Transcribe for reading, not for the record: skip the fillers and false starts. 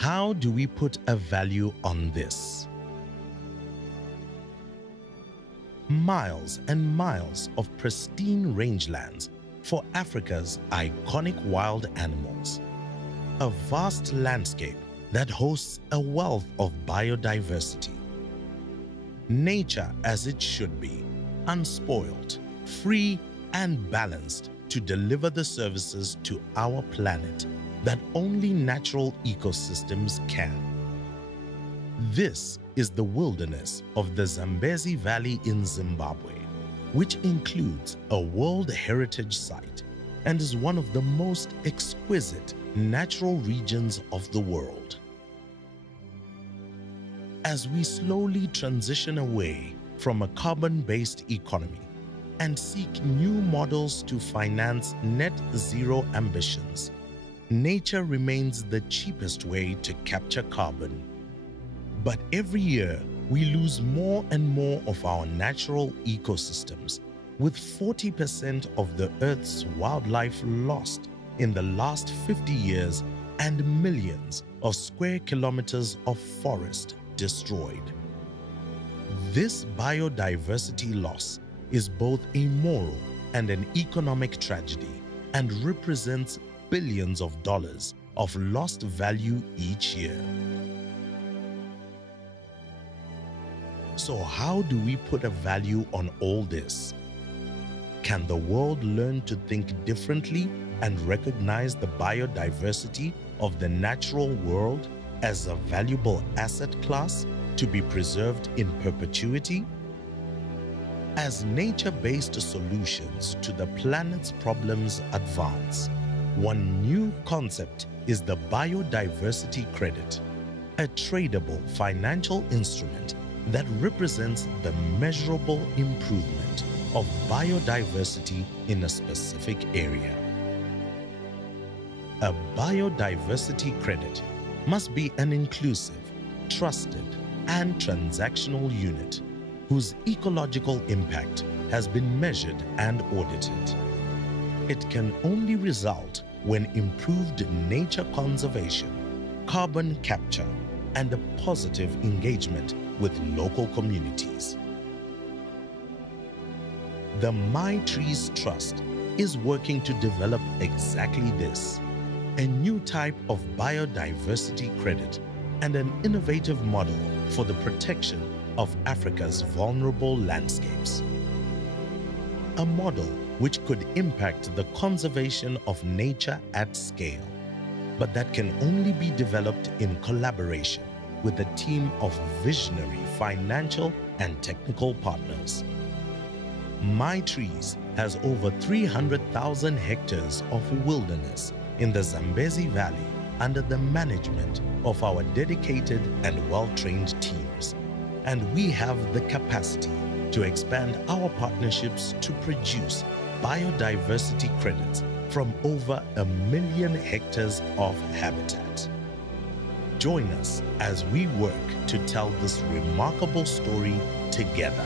How do we put a value on this? Miles and miles of pristine rangelands for Africa's iconic wild animals. A vast landscape that hosts a wealth of biodiversity. Nature as it should be, unspoiled, free and balanced to deliver the services to our planet that only natural ecosystems can. This is the wilderness of the Zambezi Valley in Zimbabwe, which includes a World Heritage Site and is one of the most exquisite natural regions of the world. As we slowly transition away from a carbon-based economy and seek new models to finance net zero ambitions, nature remains the cheapest way to capture carbon. But every year, we lose more and more of our natural ecosystems, with 40% of the Earth's wildlife lost in the last 50 years and millions of square kilometers of forest destroyed. This biodiversity loss is both a moral and an economic tragedy and represents billions of dollars of lost value each year. So how do we put a value on all this? Can the world learn to think differently and recognize the biodiversity of the natural world as a valuable asset class to be preserved in perpetuity? As nature-based solutions to the planet's problems advance, one new concept is the Biodiversity Credit, a tradable financial instrument that represents the measurable improvement of biodiversity in a specific area. A biodiversity credit must be an inclusive, trusted, and transactional unit whose ecological impact has been measured and audited. It can only result when improved nature conservation, carbon capture, and a positive engagement with local communities. The MyTrees Trust is working to develop exactly this, a new type of biodiversity credit and an innovative model for the protection of Africa's vulnerable landscapes. A model which could impact the conservation of nature at scale, but that can only be developed in collaboration with a team of visionary financial and technical partners. MyTrees has over 300,000 hectares of wilderness in the Zambezi Valley under the management of our dedicated and well-trained teams, and we have the capacity to expand our partnerships to produce biodiversity credits from over 1 million hectares of habitat. Join us as we work to tell this remarkable story together.